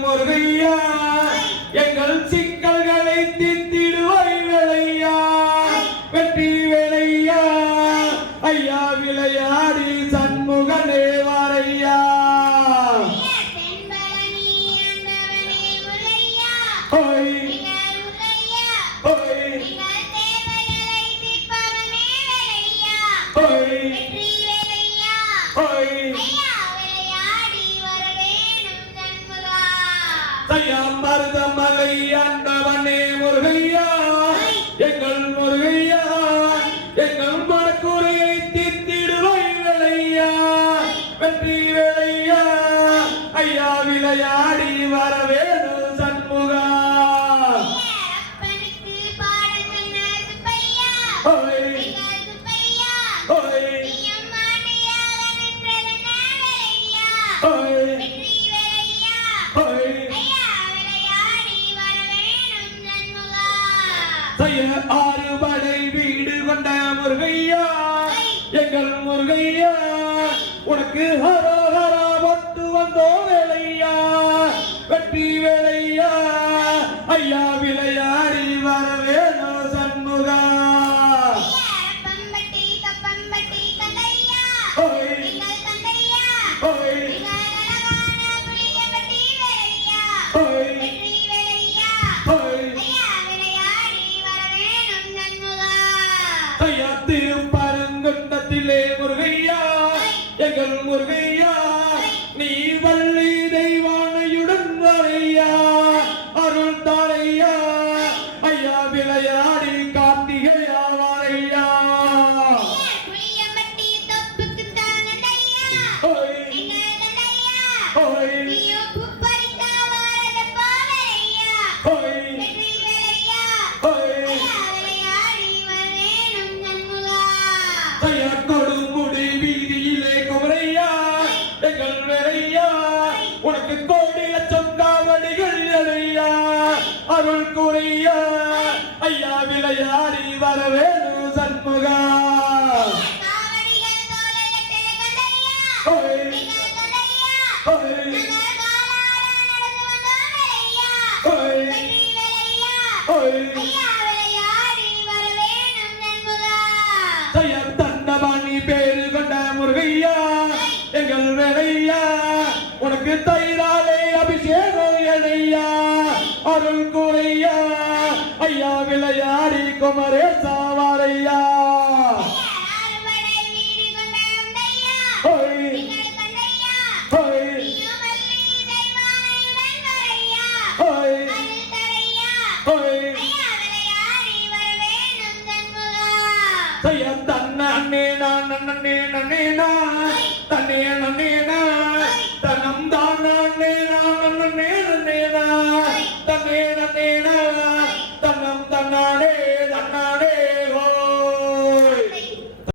முருகையா எங்கள் சிக்கல்களை தீர்த்திடுவாய் வேளையா வெற்றி வேளையா ஐயா விளையாடி சண்முகனே வாரையா மருதமலை ஆண்டவனே முருகையா எங்கள் முருகையா எங்கள் மனக்குறையை தீர்த்திடுவாய் வேளையா வெற்றி வேளையா ஐயா விளையாடி வரவேணும் சண்முகா ஆறுபடை வீடு கொண்ட முருகையா எங்கள் முருகையா உனக்கு ஹரோஹரா ஒட்டு வந்தோ வேளையா வெற்றி வேளையா ஐயா விளையாடி வரவேணோ சண்முகா திருப்பரங்குன்றத்திலே முருகையா எங்கள் முருகையா நீ வள்ளி தெய்வானையுடன் வரையா அருள் தாரையா ஐயா விளையாடி கார்த்திகையா வாரையா கொடுமுடி வீதியிலே குமரையா எங்கள் வேறையா உனக்கு கோடி லட்சம் காவடிகள் எழையா அருள் கூறையா ஐயா விளையாடி வரவேணு சண்முகா பேரு கொண்ட முருகையா எங்கள் வேளையா உனக்கு தயிராலே அபிஷேகம் எழையா அருள் கூறையா ஐயா விளையாடி குமரேசா வாரையா தன்னே நான் தன்னே